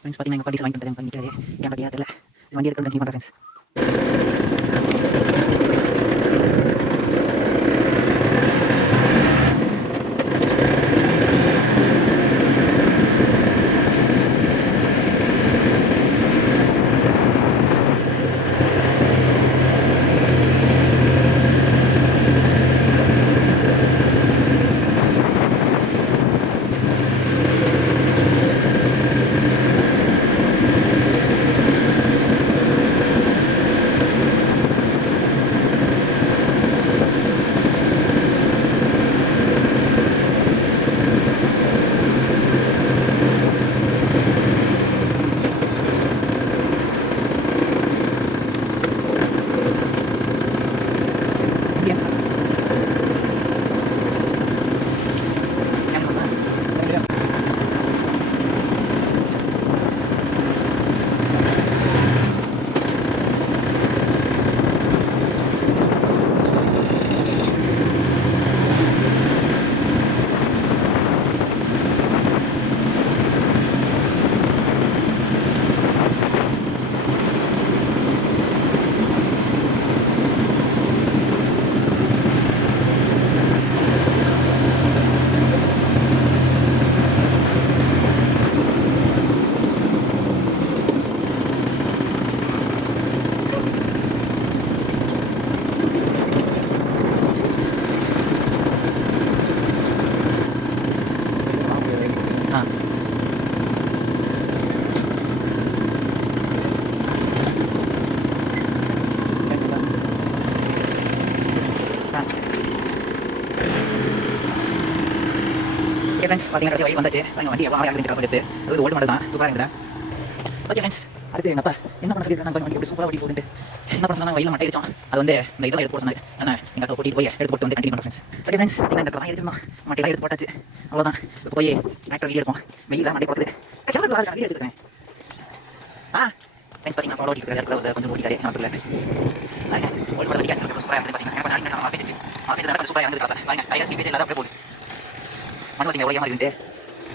Friends பார்த்தீங்கன்னா எங்கள் diesel வாங்கி பண்ணிட்டு கேன் பற்றியா தெரியல வண்டி எடுத்து கண்டினியூ பண்ணுறேன் ஃப்ரெண்ட்ஸ். ஓகே ஃப்ரெண்ட்ஸ் பார்த்தீங்கன்னா கடைசி வரைக்கும் வந்தாச்சு. எங்கள் வண்டி எவ்வளோ ஆகுதுன்னு பார்த்துட்டு அது ஓல்டு மாடல் தான், சூப்பராக இருக்குதா. ஓகே ஃப்ரெண்ட்ஸ், அடுத்து எங்கள் அப்பா என்ன பண்ண சொல்லியிருக்காங்க, நம்ம வண்டி எப்படி சூப்பராக ஓடி போகுதுன்ட்டு என்ன பண்ண சொன்னாங்க, வயலில் மட்டை அடிச்சோம். அது வந்து இந்த இதெல்லாம் எடுத்து போட சொன்னாங்க. ஆனால் எங்கள் அப்பா கூட்டிகிட்டு போய் எடுத்து போட்டு வந்து கண்டிப்பாக ஃப்ரெண்ட்ஸ். ஓகே ஃப்ரெண்ட்ஸ், நீங்கள் இந்த ட்ராய் அடிச்சிருந்தோம், மட்டையெல்லாம் எடுத்து போட்டாச்சு. அவ்வளோதான், இப்போ போய் ஆக்டர் வீடியோ எடுப்போம். வெயிலாக மட்டை போடுறது கேமரா வீடியோ எடுத்துருக்கேன். ஃப்ரெண்ட்ஸ் பார்த்தீங்கன்னா ஃபாலோ ஓட்டிட்டு கொஞ்சம் ஓட்டிக்காரு நாட்டில் ஓல்டு மாடல் வண்டி சூப்பராக இருக்குது. பார்த்தீங்கன்னா நான் பேச்சு சூப்பராக இருந்து பார்த்தேன். பாருங்க டயர் சீப்பேஜ் எல்லாம் அப்படியே போகுது. மண் பார்த்தீங்க எவ்வளோ ஏமா இருக்குது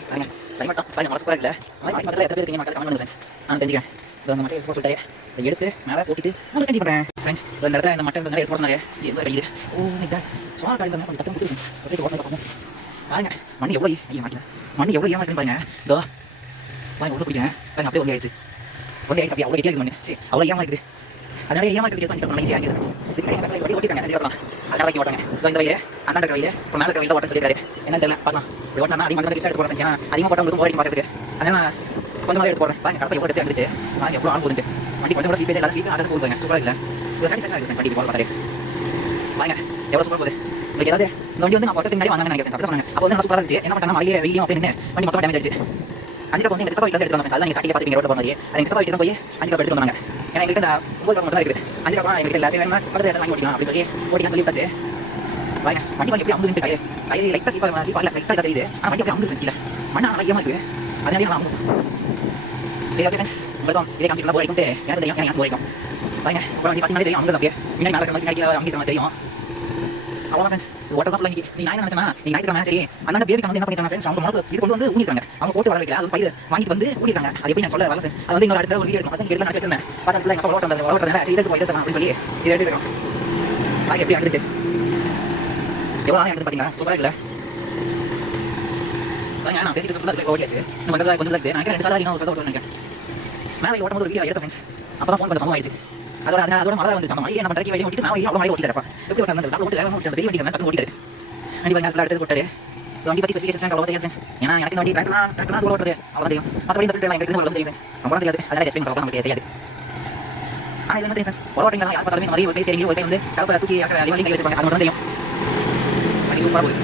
பாருங்க. கிளைமேட் தான் பாருங்க, மழை சூப்பராக இல்லை. மழை மட்டும் எத்தனை பேர் இருக்கீங்க மக்கள் கமெண்ட் பண்ணுங்க ஃப்ரெண்ட்ஸ். நான் தெரிஞ்சுக்கிறேன். இந்த மட்டை எடுத்து போட்டு இதை எடுத்து மேலே போட்டுட்டு நான் கண்டி பண்ணுறேன் ஃப்ரெண்ட்ஸ். இந்த இடத்துல இந்த மட்டை எடுத்து போட சொன்னாங்க. எந்த கிடைக்குது ஓ மை காட், சோழ காடு கொஞ்சம் தட்டம் கொடுத்து ஃப்ரெண்ட்ஸ் ஓட்டு பார்ப்போம். பாருங்க மண் எவ்வளோ மாட்டேன், மண் எவ்வளோ ஏமா இருக்குன்னு பாருங்க. இதோ பாருங்க உள்ள பிடிக்கிறேன் பாருங்க, அப்படியே ஒன்றே ஆயிடுச்சு. ஒன்றே ஆயிடுச்சு அப்படியே அவ்வளோ கெட்டியாக இருக்குது மண். சரி அவ்வளோ ஏமா இருக்குது. அதனால ஏமா இருக்கிறது கொஞ்சம் ஈஸியாக இருக்குது. இதுக்கு ஓட்டிட்டாங்க அஞ்சு வரலாம். அதனால வைக்க ஓட்டாங்க. இந்த வயலே அந்த இருக்கிற வயலே இப்போ மேலே இருக்கிற வயலில் ஓட்ட சொல்லியிருக்காரு. என்ன தெரியல பார்க்கலாம். இப்படி ஓட்டினா அதிகமாக தான் எடுத்து போடுறேன். ஏன்னா அதிகமாக போட்டால் உங்களுக்கு ஓடி பார்க்குறதுக்கு அதனால கொஞ்சமாக எடுத்து போடுறேன். பாருங்க கரெக்டாக எவ்வளோ எடுத்து எடுத்துட்டு பாருங்க எவ்வளோ ஆள் போகுது. வண்டி கொஞ்சம் கூட சீப்பேஜ் எல்லாரும் சீப்பே ஆடுறது போகுது. சூப்பராக இல்லை, இது சாட்டிஸ்ஃபேக்ஷன் இருக்குது வண்டி போக பார்த்தாரு. பாருங்க எவ்வளோ சூப்பராக போகுது. உங்களுக்கு ஏதாவது இந்த வண்டி வந்து நான் போட்டு முன்னாடி வாங்கன்னு நினைக்கிறேன். சொன்னாங்க அப்போ வந்து நல்லா சூப்பராக இருந்துச்சு. என்ன பண்ணாங்க, மழையே வெயிலும் அப்படின்னு வண்டி மொத்தமாக டேமேஜ் ஆயிடுச்சு. அஞ்சு வந்து எங்கள் சித்தப்பா வீட்டில் எடுத்து வந்தாங்க. அதான் நீங்கள் ஸ்டார்டிங் பார்த்துருக்கீங்க ரோட்டில் போகிற மாதிரி. அது எங்கள் சித்தப்பா வீட்டு தான் போய் அஞ்சு கப் எடுத்து வந்தாங்க. ஏன்னா எங்களுக்கு இந்த 9 கப் மட்டும் தான் இருக்குது. அஞ்சு கப் எங்களுக்கு இல்லை. சரி வேணும்னா பக்கத்தில் இடத்துல வாங்கி ஓட்டிக்கலாம் அப்படின்னு சொல்லி ஓட்டிக்கலாம் சொல்லிட்டாச்சு. பாருங்க வண்டி எப்படி அமுதுன்ட்டு கயிறு லைட்டாக சீப்பாக இல்லை லைட்டாக தெரியுது. ஆனால் வண்டி எப்படி அமுது ஃப்ரெண்ட்ஸ் இல்லை மண்ணா நல்லா ஏமா இருக்குது. அதனாலே நான் அமுது. சரி ஓகே ஃப்ரெண்ட்ஸ், உங்களுக்கும் இதே காமிச்சிக்கலாம் போர் அடிக்கும். எனக்கு தெரியும், எனக்கு போர் அடிக்கும். பாருங்க இப்போ வண்டி பார்த்தீங்கன்னா தெரியும் அமுது அப்படியே முன்னாடி நடக்கிற மாதிரி பின்னாடி அமுக்கிற தெரியும். அவ்வளோ ஃப்ரெண்ட்ஸ் ஓட்டர் தான் ஃபுல்லாக நீ நான் என்ன நினச்சேன்னா நீ ஞாயிற்றுக்கிழமை சரி அந்த பேருக்கு வந்து என்ன பண்ணிட்டாங்க ஃப்ரெண்ட்ஸ், அவங்க முன்னாடி இது கொண்டு வந்து ஊனிருக்காங்க. அவங்க போட்டு வர வைக்கல, அது பயிர் வாங்கிட்டு வந்து ஊனிருக்காங்க. அது எப்படி நான் சொல்ல வரல ஃப்ரெண்ட்ஸ். அது வந்து இன்னொரு இடத்துல ஒரு வீடியோ எடுக்கும். அதை எடுத்து நான் வச்சிருந்தேன். பார்த்தா எங்கள் அப்பா ஓட்டுறதுனால சரி எடுத்து போய் எடுத்துக்கலாம் அப்படின்னு சொல்லி இதை எடுத்துருக்கோம். பாருங்க எப்படி அழுதுட்டு எவ்வளோ நாள் எனக்கு பார்த்தீங்கன்னா சூப்பராக இல்லை. பாருங்க நான் பேசிட்டு ஃபுல்லாக ஓடியாச்சு. நம்ம வந்து கொஞ்சம் இருக்குது. நான் 2 சாதாரண ஒரு ஓட்டு நினைக்கிறேன். மேலே ஓட்டும் போது ஒரு வீடியோ எடுத்த ஃப்ரெண்ட்ஸ். அப்போ தான் ஃபோன் பண்ண சமம் ஆயிடுச்சு. அதோட மழை வந்து நம்ம நம்ம டர்க்கி வெளியே ஓட்டிட்டு நான் அவ்வளோ மழை ஓட்டிட்டு எப்படி ஓட்டு ஓட்டு வேகமாக ஓட்டி வெளியே வண்டி டக்கு ஓட்டிட்டு வண்டி பண்ணி அடுத்து போட்டாரு. வண்டி பற்றி ஸ்பெசிஃபிகேஷன் அவ்வளோ தெரியாது ஃப்ரெண்ட்ஸ். ஏன்னா எனக்கு வண்டி ட்ராக்லாம் தூரம் ஓட்டுறது அவ்வளோ தெரியும். மற்றபடி இந்த ஃபில்டர் எனக்கு தெரியும் ஃப்ரெண்ட்ஸ். ரொம்ப தெரியாது, அதனால எக்ஸ்பிளைன் பண்ணலாம் நமக்கு தெரியாது. ஆனால் இது வந்து ஃப்ரெண்ட்ஸ் ஓட்டிங்களா யார் பார்த்தாலுமே நிறைய ஒரு பேசி ஒரு கை வந்து கலப்பை தூக்கி வண்டி கை வச்சுப்பாங்க. அது மட்டும் தெரியும். வண்டி சூப்பராக போகுது.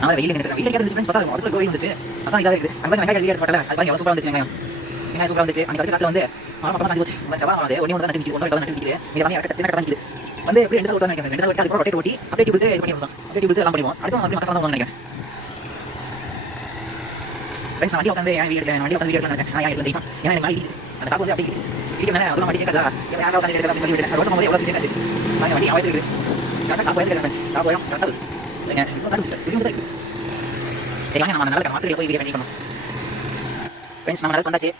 நான் வெயில் இருந்துச்சு ஃப்ரெண்ட்ஸ். பார்த்தா அதுக்குள்ள கோவில் வந்துச்சு. அதான் இதாக இருக்குது. அந்த வெங்காயம் வெளியே எடுத்து போட்டல அது பாருங்க எவ்வளோ சூப்பராக வந்துச்சு. வெங்காயம் சூப்பராக வந்துச்சு. அன்றைக்கி காலத்தில் வந்து மொத்தமாக சாஞ்சி போச்சு. செவ்வாய் வந்து ஒன்று நட்டு நிற்கிது, ஒன்று நட்டு நிற்கிது. இது எல்லாமே சின்ன கடை நிற்கிது. வந்து எப்படி 2 ஓட்ட நினைக்கிறேன். 2 ஓட்டி அதுக்கு ரொட்டேட் ஓட்டி அப்படியே டிபிள் இது பண்ணி விடலாம். அப்படியே டிபிள் எல்லாம் பண்ணுவோம். அடுத்து அப்படியே மக்கள் தான் நினைக்கிறேன். ஃப்ரெண்ட்ஸ் வண்டி உட்காந்து ஏன் வீடியோ எடுக்கலாம் நினைச்சேன். நான் ஏன் எடுத்து ஏன்னா எனக்கு மாதிரி அந்த காப்பு வந்து அப்படி இருக்கிறனால அதெல்லாம் வண்டி சேர்க்காதா யாரும் உட்காந்து எடுக்கலாம் சொல்லி விட்டேன். ரோட்டும் போது எவ்வளோ சேர்க்காச்சு. நாங்கள் வண்டி அவாய்த்து இருக்குது. கரெக்டாக காப்பு எடுக்கிறேன் ஃப்ரெண்ட்ஸ். காப்பு கரெக்டாக இல்லைங்க இப்போ கண்டுபிடிச்சிட்டேன். இப்படி இருக்குது. சரி வாங்க நம்ம நல்ல மார்க்கெட்டில் போய் வீடியோ பண்ணிக்கணும் ஃப்ரெண்ட்ஸ். நம்ம நல்லா வந்தாச்சு.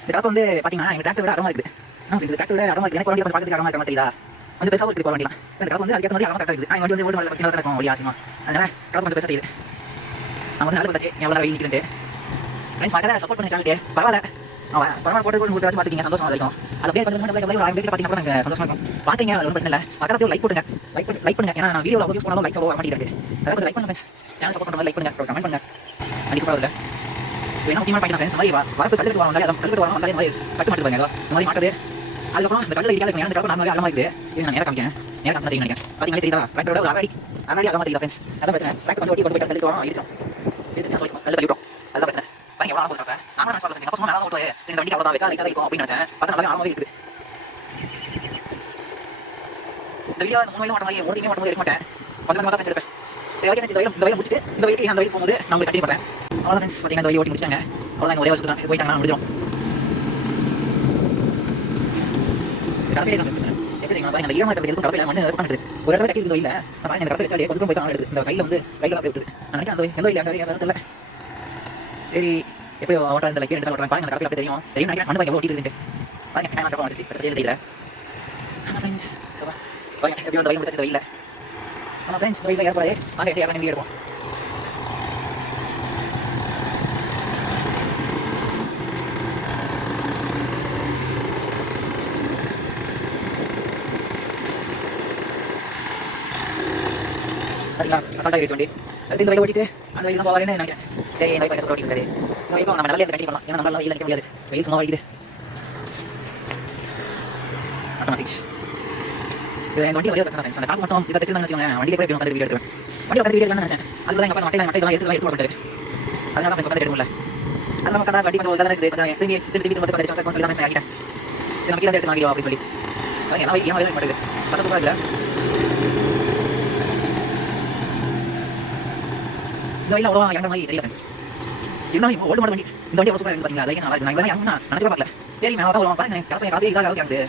இந்த கலப்பு வந்து பார்த்தீங்கன்னா எங்கள் டிராக்டர் விட அறமாக இருக்குது. இந்த டிராக்டர் விட அறமாக இருக்குது. எனக்கு வண்டி கொஞ்சம் பார்க்கறதுக்கு அறமாக இருக்க தெரியுதா வந்து பெருசாக இருக்குது போக வண்டிலாம். இந்த கலப்பு வந்து அதுக்கேற்ற மாதிரி அறமாக கரெக்டாக இருக்குது. வண்டி வந்து ஓடு மலை பிரச்சனை இருக்கும் வழி ஆசியமாக. அதனால் கலப்பு கொஞ்சம் பெருசாக தெரியுது. நம்ம வந்து நல்லா வந்தாச்சு. எவ்வளோ வெயில் நிற்கிறது ஃப்ரெண்ட்ஸ். மறக்காத சப்போர்ட் பண்ணி சேனலுக்கு பரவாயில்ல பரவாயில்ல போட்டு கூட வச்சு பார்த்துக்கிங்க சந்தோஷம் இருக்கும். அது அப்படியே கொஞ்சம் பார்த்தீங்கன்னா நாங்கள் சந்தோஷமாக இருக்கும். பார்த்துங்க அது ஒன்றும் பிரச்சனை இல்லை. பக்கத்தில் லைக் போட்டுங்க லைக் பண்ணுங்க. ஏன்னா நான் வீடியோவில் யூஸ் பண்ணாலும் லைக்ஸ் வர மாட்டேங்குது. அதாவது கொஞ்சம் லைக் பண்ணுங்க ஃப்ரெண்ட்ஸ். சேனல் சப்போர்ட் பண்ணுங்க லைக் பண்ணுங்க கமெண்ட் பண்ணுங்க. அது சூப்பராக என்ன முக்கியமான பாயிண்ட் ஃப்ரெண்ட்ஸ். மாதிரி வரப்பு கல்லுக்கு வரணும் அதை கல்லுக்கு வரணும் அந்த மாதிரி கட்டு மாட்டு பாருங்க இந்த மாதிரி மாட்டது. அதுக்கப்புறம் இந்த கல்லில் இடிக்காத அந்த கலப்பு நார்மலாக அழகாக இருக்குது. இது நான் நேரம் காமிக்கிறேன் நேரம் காமிச்சு நினைக்கிறேன். பார்த்தீங்கன்னா தெரியுதா டிராக்டரோட ஒரு அடி அழகாக தெரியுதா ஃப்ரெண்ட்ஸ். அதான் பிரச்சனை. டிராக்டர் வந்து ஓட்டி கொண்டு போய் கல்லுக்கு வரும் இடிச்சோம் கல்ல தள்ளி விட்டோம். அதுதான் பிரச்சனை. பாருங்க எவ்வளோ ஆகும் இருப்பேன். நான் சொல்லுறேன் அப்போ நல்லா ஓட்டுவாரு இந்த வண்டி அவ்வளோ வச்சா லைட்டாக இருக்கும் அப்படின்னு நினைச்சேன். பார்த்தா நல்லா ஆமாவே இருக்குது. இந்த வீடியோ இந்த 3 வயலும் ஓட்ட மாதிரி 3 வயலும் ஓட்ட மாதிரி எடுக்க மாட்டேன். கொஞ்சம் தான் எடுப்பேன். சரி ஓகே இந்த வயலும் முடிச்சுட்டு இந்த வயலுக்கு நான் அந்த வயலுக்கு போகும்போது நான் உங்களுக்கு கட்டி போடுறேன். அவ்வளோ ஃப்ரெண்ட்ஸ். பார்த்தீங்கன்னா இந்த வயல் ஓட்டி முடிச்சாங்க. அவ்வளோதான் ஒரே வருஷத்துக்கு தான் இது போயிட்டாங்க முடிஞ்சிடும். கலப்பையே தான் பிரச்சனை. எப்படி நான் பாருங்க அந்த ஈரமாக இருக்கிறது எதுவும் கலப்பையில் மண்ணு இருப்பாங்க. ஒரு இடத்துல கட்டி இருந்த வயலில் நான் பாருங்க இந்த கலப்பை வச்சாலே கொஞ்சம் போய் எடுத்து இந்த சைடில் வந்து சைடில் போய் விட்டுது. நான் நினைக்கிறேன் அந்த எந்த வயல் அங்கே இல்லை. சரி எப்படி ஓட்ட இந்த லைக் எடுத்து பாருங்க அந்த கலப்பை அப்படி தெரியும் நினைக்கிறேன். மண்ணு எவ்வளோ ஓட்டிட்டு இருக்கு பாருங்க. நான் சப்பா வந்துச்சு பச்சை தெரியல. ஆமாம் ஃப்ரெண்ட்ஸ். பாருங்க எப்படி அந்த வயல் முடிச்சு இந்த வயலில். ஆமாம் ஃப்ரெண்ட்ஸ் இந்த வயலில் ஏற்படாது. வாங்க எப்படி இறங்கி எடுப்போம். சரிங்களா அசால்ட்டாக இருந்துச்சு வண்டி. அடுத்து இந்த வயலை ஓட்டிட்டு அந்த வயல் தான் போவாருன்னு நினைக்கிறேன். சரி இந்த வயல் ஓட்டி இருக்காரு. இந்த வயலும் நம்ம நல்லா கட்டி பண்ணலாம். ஏன்னா நம்மளால வெயில் அடிக்க முடியாது. வெயில் சும்மா வலிக்குது. ஆட்டோமேட்டிக்ஸ் இது எங்கள் வண்டி ஒரே பிரச்சனை ஃப்ரெண்ட்ஸ். அந்த காப்பு மட்டும் இதை தைச்சு தான் வச்சுக்கோங்க. வண்டியை போய் உட்காந்து வீடியோ எடுத்துவேன். வண்டி உட்காந்து வீடியோ எடுக்கலாம்னு நினைச்சேன். அதுதான் எங்கள் மட்டை இதெல்லாம் எடுத்து சொல்லிட்டு அதனால ஃப்ரெண்ட்ஸ் உட்காந்து எடுக்கல. அது நம்ம கதை வண்டி கொஞ்சம் இதாக இருக்குது. கொஞ்சம் திரும்பி மட்டும் கொஞ்சம் சொல்லி தான் ஆகிட்டேன். இது நம்ம கீழே எடுத்து வாங்கிடுவோம் அப்படின்னு சொல்லி எல்லாம் ஏன் வயல் மாட்டேங்குது. பத்து ரூபாய் இல்லை இந்த வயலில் அவ்வளோ இறங்க மாதிரி தெரியல ஃப்ரெண்ட்ஸ். இருந்தாலும் இப்போ ஓல்டு மாடல் வண்டி இந்த வண்டி சூப்பராக இருக்குது பார்த்தீங்களா. நல்லா இருக்கு. நான் இவ்வளோ இறங்கினா நினச்சி பார்க்கல. சரி மேலே தான் பாருங்க கலப்பை காப்பி இதாக இறங்குது.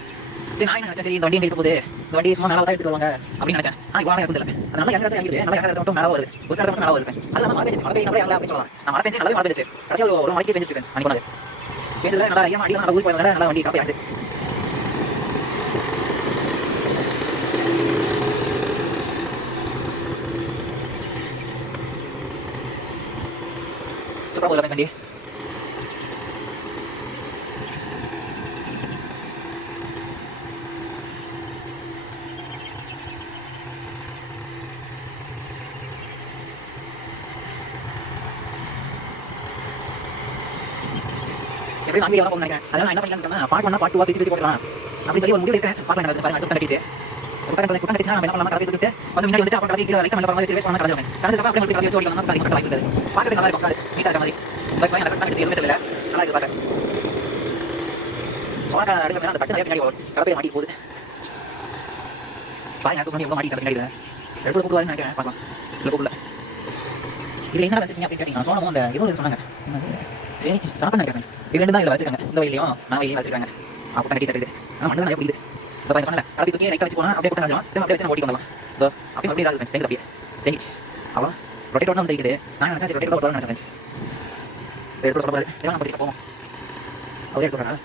சரி நான் நினைச்சேன் சரி இந்த வண்டி எடுத்து போகுது இந்த வண்டி சும்மா நல்லா தான் எடுத்து வருவாங்க அப்படின்னு நினைச்சேன். ஆனால் இப்போ இருக்குது இல்லை அதனால இறங்கிறது இறங்குது. நல்லா இறங்கிறது மட்டும் மேலே வருது. ஒரு சில மட்டும் மேலே வருது. அது மழை பெஞ்சு மழை பெய்யும் அப்படின்னு சொல்லலாம். நான் மழை பெஞ்சு நல்லா மழை பெஞ்சு கடைசியாக ஒரு மழைக்கு பெஞ்சு ஃப்ரெண்ட்ஸ் அனுப்பி போனது பெஞ்சதில் நல்லா ஐயா அடியில் நல்லா ஊர் போய் நல்லா வண்டி காப்பி ஆகுது. சூப்பராக போகுது வண்டி. எப்படி நான் வீடியோ நினைக்கிறேன். அதனால என்ன பண்ணலாம் பார்ட் 1 பார்ட் 2 பிரிச்சு போடலாம் அப்படின்னு சொல்லி ஒரு முடிவு எடுக்கிறேன். பார்க்கலாம் பாருங்க அடுத்த கட்டிச்சு குட்டம் கட்டிச்சா நம்ம என்ன பண்ணலாம் கலப்பை தூக்கிட்டு வந்து முன்னாடி வந்துட்டு அப்புறம் கலப்பை லைக் பண்ண மாதிரி வேஸ்ட் பண்ண கலந்து கலந்து அப்புறம் அப்படியே கலப்பை ஓடி வந்தா பாதி வாய்ப்பு இருக்குது. பார்க்கறது நல்லா இருக்கும். நீட்டா இருக்க மாதிரி லைக் பண்ணி அந்த கட்டிச்சு எதுவுமே தெரியல நல்லா இருக்கு பார்க்க. சோளா அடுக்க அந்த கட்டு பின்னாடி கலப்பை மாட்டி போகுது. பாருங்க அதுக்கு முன்னாடி எவ்வளோ மாட்டி பின்னாடி ரெண்டு கூட்டு வரேன்னு நினைக்கிறேன். பார்க்கலாம் இல்லை கூப்பிடல இதில் என்ன வச்சுருக்கீங்க அப்படின்னு கேட்டீங்கன்னா சோளமும் அந்த ஏதோ ஒரு சொன்னாங்க. சரி சாப்பிட்டு நினைக்கிறேன். இது ரெண்டு தான் இதில் வச்சுருக்காங்க. இந்த வயலையும் நான் வயலையும் வச்சுருக்காங்க. அப்போ கட்டி சட்டுது ஆனால் மண்ணு தான் பிடிக்குது. இந்த பையன் சொன்னேன் கலப்பை தூக்கி நைட்டாக வச்சு போனால் அப்படியே கூட நினைச்சோம். திரும்ப அப்படியே வச்சு ஓட்டி வந்துடலாம். இதோ அப்படியே அப்படியே ஆகுது ஃப்ரெண்ட்ஸ். அப்படியே தெரிஞ்சு அவ்வளோ ரொட்டேட் ஒன்று தெரியுது. நான் நினச்சேன் சரி ரொட்டேட் ஓட்டணும்னு நினச்சேன் ஃப்ரெண்ட்ஸ். எடுத்து சொல்ல போகிறேன் இதெல்லாம் நம்ம போவோம் அவரே எடுத்துறாங்க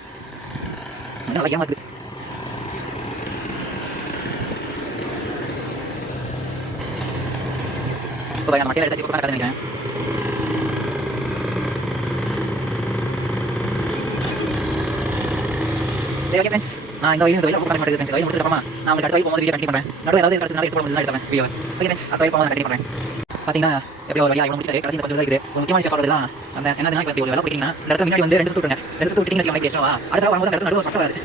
நல்லா ஏமாக்குது. இப்போ அந்த மட்டையில் எடுத்து கொடுக்க நினைக்கிறேன். சரி ஓகே ஃப்ரெண்ட்ஸ் நான் இந்த வயலில் பண்ண மாட்டேங்குது ஃப்ரெண்ட்ஸ். வயல் முடிச்சதுக்கப்புறமா நான் உங்களுக்கு அடுத்த வயல் போகும்போது வீடியோ கண்டிப்பாக பண்ணுறேன். நடுவில் ஏதாவது கிடச்சதுனால எடுத்து போகிறது எடுத்தேன் வீடியோ. ஓகே ஃப்ரெண்ட்ஸ் அடுத்த வயல் போகும்போது கண்டிப்பாக பண்ணுறேன். பார்த்தீங்கன்னா எப்படி ஒரு வழியாக இவ்வளோ முடிச்சு கடைசி கொஞ்சம் இருக்குது. ஒரு முக்கியமான விஷயம் சொல்கிறதுலாம் அந்த என்னதுன்னா இப்போ ஒரு வேலை போயிட்டீங்கன்னா இந்த இடத்துல முன்னாடி வந்து ரெண்டு சுற்று ரெண்டு சுற்று விட்டிங்கன்னு வச்சுக்கோங்க பேசுவா அடுத்த வரும்போது அந்த நடுவில் சொட்ட வராது.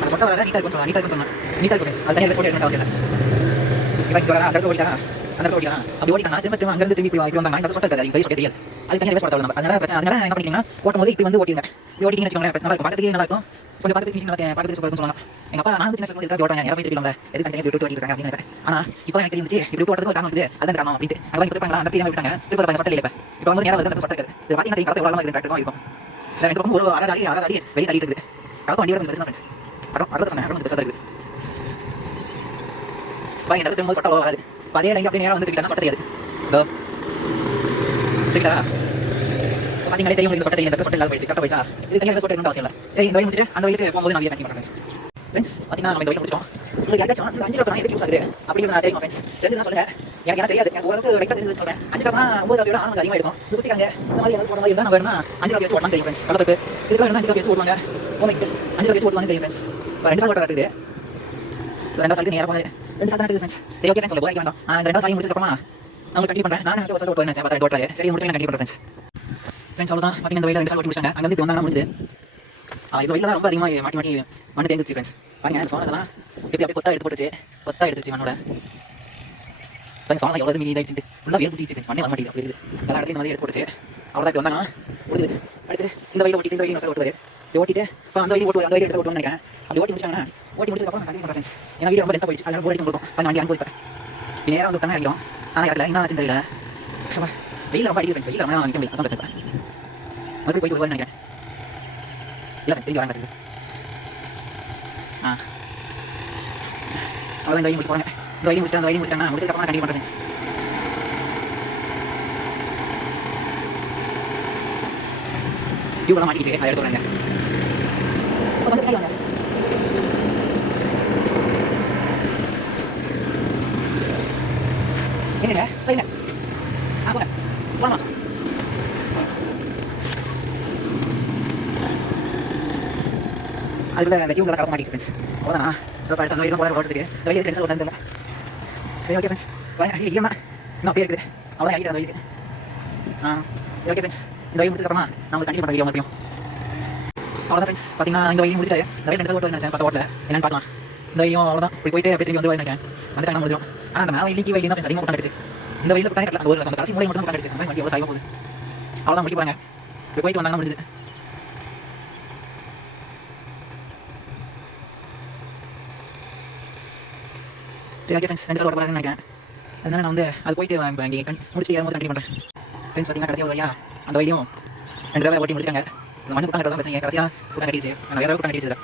அந்த சொட்ட வராது நீட்டாக இருக்கும் நீட்டாக இருக்கும் நீட்டாக இருக்கும் ஃப்ரெண்ட்ஸ். அது தனியாக போட்டு எடுக்க அவசியம் இல்லை. இப்போ இங்கே வரா அந்த இடத்துல ஓடிட்டாங்க அந்த இடத்துல ஓடிட்டாங்க அப்படி ஓடிட்டாங்க திரும்ப அங்கேருந்து திரும்பி போய் வந்தாங்க இந்த சொட்ட இருக்காது பெரிய தெரியாது. அது தனியாக வேஸ்ட் பண்ண அதனால பிரச்சனை. அதனால என்ன பண்ணிட்டீங்கன்னா ஓட்டும் போது இப்படி வந்து ஓட்டிங்க இப்படி ஓட்டிங்கன்னு வச்சுக்கோங்களேன் நல்லா இருக்கும் பார்க்கறதுக்கே நல்லா இருக்கும். கொஞ்சம் பார்க்கறதுக்கு நல்லா பார்க்கறதுக்கு சூப்பராக சொல்லலாம். எங்கள் அப்பா நான் சின்ன வயசுல இருந்து ஓட்டாங்க யாரும் திருப்பி எது தனியாக விட்டு ஓட்டிருக்காங்க அப்படின்னு நினைக்கிறேன். ஆனால் இப்போ எனக்கு தெரிஞ்சு இப்படி ஓட்டுறதுக்கு ஒரு காரணம் இருக்குது அதான் காரணம் அப்படின்ட்டு அங்கே போய் அந்த இடத்துல விட்டாங்க திருப்பி கொஞ்சம் சொட்டை இல்லை. இப்போ வந்து நேரம் வந்து சொட்டை இருக்குது. இது பார்த்தீங்கன்னா கலப்பை எவ்வளோ இது கரெக்டாக இருக்கும். ரெண்டு பக்கம் ஒரு அரை அடி வெளியே தள்ளிட்டு இருக்குது. கலப்பை வண்டியோட பிரச்சனை ஃப்ரெண்ட்ஸ். அறுபது சொன்னேன் அறுபது பிரச்சனை இருக்குது. பாருங்க இந்த இடத்துல சொட்டை வராது. அதே அப்படியே நேரம் வந்து சொட்டை தெரியாது. பார்த்தீங்களே தெரியும் இந்த சொட்டை இந்த சொட்டை இல்லாத போயிடுச்சு கரெக்டாக போயிடுச்சா இது தனியாக சொட்டை அவசியம் இல்லை சரி இந்த வழி முடிச்சுட்டு அந்த வழிக்கு போகும்போது நான் வீடியோ கண்டிப்பாக பண்ணுறேன் ஃப்ரெண்ட்ஸ் பார்த்தீங்கன்னா நம்ம இந்த வழி முடிச்சோம் உங்களுக்கு யாருக்காச்சும் இந்த 5 ரூபா எதுக்கு யூஸ் ஆகுது அப்படிங்கிறது நான் தெரியுமா ஃப்ரெண்ட்ஸ் தெரிஞ்சு சொல்லுங்க எனக்கு தெரியாது எனக்கு ஓரளவுக்கு லைட்டாக தெரிஞ்சு சொல்கிறேன் 5 ரூபா 9 ரூபாயோட ஆனது அதிகமாக இருக்கும் இது வச்சுக்காங்க இந்த மாதிரி ஏதாவது போட மாதிரி இருந்தால் நான் வேணும்னா 5 ரூபா வச்சு ஓடலாம் தெரியும் ஃப்ரெண்ட்ஸ் கலருக்கு இதுக்கு வேணும் 5 ரூபா வச்சு ஓடுவாங்க ஓகே 5 ரூபா வச்சு ஓடுவாங்க தெரியும் ஃப்ரெண்ட்ஸ் இப்போ 2 சால் இருக்குது ரெண்டாவது சாலுக்கு நேராக போகுது 2 சால் இருக்குது ஃப்ரெண்ட்ஸ் சரி ஓகே ஃப்ரெண்ட்ஸ் உங்களுக்கு வேண்டாம் இந்த 2வது சாலி முடிச்சதுக்கப்புறமா நான் உங்களுக்கு கண்டிப்பாக பண்ணுறேன் நான் ஒரு சால் ஓட்டு நினைச்சேன் பார்த்தா ஓட்டாரு சரி முடிச்சு நான் கண்டிப்பாக பண்ணுறேன் ஃப்ரெண்ட்ஸ் அவ்வளோதான் பார்த்தீங்கன்னா இந்த வழியில் 2 சால் ஓட்டி முடிச்சாங்க அங்கேருந்து இப்போ வந்தாங்க முடிஞ்சது இந்த வழியில் தான் ரொம்ப அதிகமாக மாட்டி மாட்டி மண்ணு தேங்கிச்சு ஃப்ரெண்ட்ஸ் பாருங்க சொன்னதெல்லாம் எப்படி அப்படியே கொத்தா எடுத்து எடுத்துச்சு மண்ணோட சொன்னால் எவ்வளோ மீதி இதாகிடுச்சு ஃபுல்லாக வேறு பிடிச்சி மண்ணே வர மாட்டேங்குது அப்படி இருக்குது எல்லா இடத்துலையும் இந்த மாதிரி எடுத்து போட்டுச்சு அவ்வளோதான் இப்போ வந்தாங்க முடியுது அடுத்து இந்த வழியில் ஓட்டிட்டு இந்த வழியில் ஓட்டுவார் ஓட்டிட்டு இப்போ அந்த வழி ஓட்டுவார் அந்த வழி எடுத்து ஓட்டுவான்னு நினைக்கிறேன் அப்படி ஓட்டி முடிச்சாங்கன்னா ஓட்டி முடிச்சதுக்கப்புறம் நான் கண்டிப்பாக ஃப்ரெண்ட்ஸ் ஏன்னா வீடியோ ரொம்ப லென்த்தாக போயிடுச்சு அதனால போர் அடிக்கும் கொடுக்கும் அந்த வண்டி அனுபவிப்பேன் நேராக வந்து விட்டாங்க இறங்கிடும் ஆனால் இறக்கல என்ன ஆச்சு தெரியல வெயில் ரொம்ப அடிக்குது ஃப்ரெண்ட்ஸ் வெயில் ரொம்ப நிற்க முடியும் அதான் பிரச்சனை மறுபடியும் போயிட்டு வருவான்னு நினைக்கிறேன் இல்லை ஃப்ரெண்ஸ் திரும்பி வராங்க அவ்வளோ இந்த வழி முடிச்சு போகிறேன் இந்த வழி முடிச்சுட்டு அந்த வழி முடிச்சாங்கன்னா முடிச்சதுக்கப்புறம் கண்டிப்பாக பண்ணுறேன் டியூப்லாம் மாட்டிக்கிச்சு அதை எடுத்து வரேங்க என்னங்க போயிருங்க போங்க போகலாமா அதுக்குள்ள அந்த டியூப்ல கலக்க மாட்டேங்குது ஃப்ரெண்ட்ஸ் அவ்வளோதானா அந்த வழி தான் போகிற ஓட்டுருக்கு இந்த வழி ஃப்ரெண்ட்ஸ் ஓட்டு இல்லை சரி ஓகே ஃப்ரெண்ட்ஸ் இல்லையா இன்னும் அப்படியே இருக்குது அவ்வளோ அடிக்கிற அந்த வழிக்கு ஓகே ஃப்ரெண்ட்ஸ் இந்த வழி முடிச்சதுக்கப்புறமா நான் உங்களுக்கு கண்டிப்பாக வீடியோ மறுபடியும் அவ்வளோதான் ஃப்ரெண்ட்ஸ் பார்த்தீங்கன்னா இந்த வழி முடிச்சிட்டாரு இந்த வழி 2 ஓட்டு நினைச்சேன் பார்த்தா ஓட்டல என்னன்னு பார்க்கலாம் இந்த வழியும் அவ்வளோதான் இப்படி போயிட்டு அப்படியே திரும்பி வந்து நினைக்கிறேன் வந்துட்டு நான் முடிஞ்சோம் ஆனால் அந்த மேலே வழிக்கு வழி தான் ஃப்ரெண்ட்ஸ் அதிகமாக கொண்டாடிச்சு இந்த வழியில் கொண்டாடி அந்த ஒரு அந்த கடைசி மூலையை மட்டும் கொண்டாடிச்சு அந்த மாதிரி எவ்வளோ சாய்வாக போகுது அவ்வளோதான் முடிக்க போகிறாங்க இப்படி போயிட்டு வந்தாங்க முடிஞ்சது சரி ஓகே ஃப்ரெண்ட்ஸ் 2 ஓட்ட போகிறாங்கன்னு நினைக்கிறேன் அதனால நான் வந்து அது போயிட்டு இப்போ இங்கே முடிச்சு ஏறும்போது கண்டிப்பாக பண்ணுறேன் ஃப்ரெண்ட்ஸ் பார்த்தீங்கன்னா கடைசியாக ஒரு வழியா அந்த வழியும் 2 தடவை ஓட்டி முடிச்சிட்டாங்க இந்த மண்ணு கூட்டம் பிரச்சனை கடைசியாக கூட்டம் கட்டிடுச்சு அந்த வேறு கூட்டம் கட்டிடுச்சு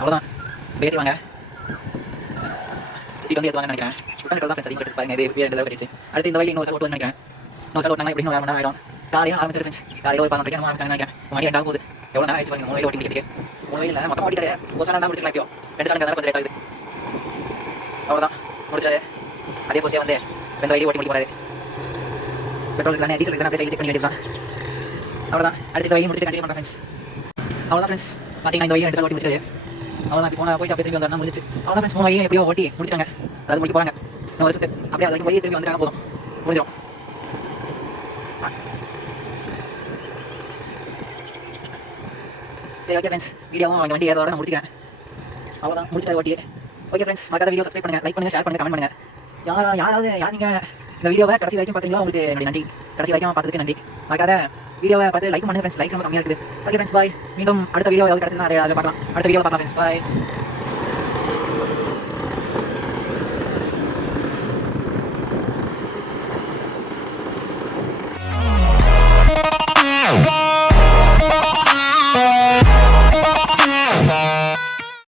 அவ்வளோதான் ஏற்றிவாங்க சுற்றி வந்து ஏற்றுவாங்கன்னு நினைக்கிறேன் கூட்டம் தான் ஃப்ரெண்ட்ஸ் அதிகமாக எடுத்து பாருங்க இது 2 தடவை கட்டிடுச்சு அடுத்து இந்த வழி இன்னொரு சார் ஓட்டுன்னு நினைக்கிறேன் இன்னொரு சார் ஓட்டினா எப்படின்னு 1 மணி நேரம் ஆகிடும் காலையாக ஆரம்பிச்சு ஃப்ரெண்ட்ஸ் காலையில் ஒரு 12 மணிக்கு ஆரம்பிச்சாங்கன்னு நினைக்கிறேன் மணி 2 ஆகுது எவ்வளோ நேரம் ஆயிடுச்சு பாருங்க 3 வழி ஓட்டி முடிக்கிறதுக்கு 3 வழியில் மொத்தம் ஓட்டிட்டு ஒரு சார் தான் முடிச்சுக்கலாம் இப்போ 2 சார் கொஞ்சம் லேட் ஆகுது அவ்வளோதான் முடிச்சாரு அதே போசியாக வந்து 2 வழி ஓட்டி முடிக்க போகிறாரு பெட்ரோல் தானே டீசல் தானே அப்படியே செக் பண்ணி வேண்டியது தான் அவ்வளோதான் அடுத்த வழி முடிச்சுட்டு கண்டிப்பாக பண்ணுறேன் ஃப்ரெண்ட்ஸ் அவ்வளோதான் ஃப்ரெண்ட்ஸ் பார்த்தீங்கன்னா இந்த வழி 2 ஓட்டி முடிச்சது அவ்வளோதான் இப்போ போயிட்டு அப்படியே திரும்பி வந்தால் முடிச்சு அவ்வளோதான் ஃப்ரெண்ட்ஸ் 3 வழியும் எப்படியோ ஓட்டி முடிச்சாங்க அதாவது முடிக்க போகிறாங்க இன்னும் வருஷத்துக்கு அப்படியே அது வழி திரும்பி வந்துட்டாங்க போதும் முடிஞ்சிடும் சரி ஓகே ஃப்ரெண்ட்ஸ் வீடியோவும் அவங்க வண்டி ஏதோட நான் முடிச்சிக்கிறேன் அவ்வளோதான் முடிச்சு ஓட்டி ஓகே ஃப்ரெண்ட்ஸ் மறக்காத வீடியோ சப்ஸ்கிரைப் பண்ணுங்கள் லைக் பண்ணுங்கள் ஷேர் பண்ணுங்கள் கமெண்ட் பண்ணுங்கள் யாராவது நீங்கள் இந்த வீடியோவை கடைசி வரைக்கும் பார்த்தீங்களா உங்களுக்கு என்னுடைய நன்றி கடைசி வரைக்கும் பார்த்ததுக்கு நன்றி மறக்காத வீடியோவை பார்த்து லைக் பண்ணுங்கள் ஃப்ரெண்ட்ஸ் லைக் ரொம்ப கம்மியாக இருக்குது ஓகே ஃப்ரெண்ட்ஸ் பாய் மீண்டும் அடுத்த வீடியோ ஏதாவது கிடச்சுன்னா அதை பார்க்கலாம் அடுத்த வீடியோவில் பார்க்கலாம் ஃப்ரெண்ட்ஸ் பாய்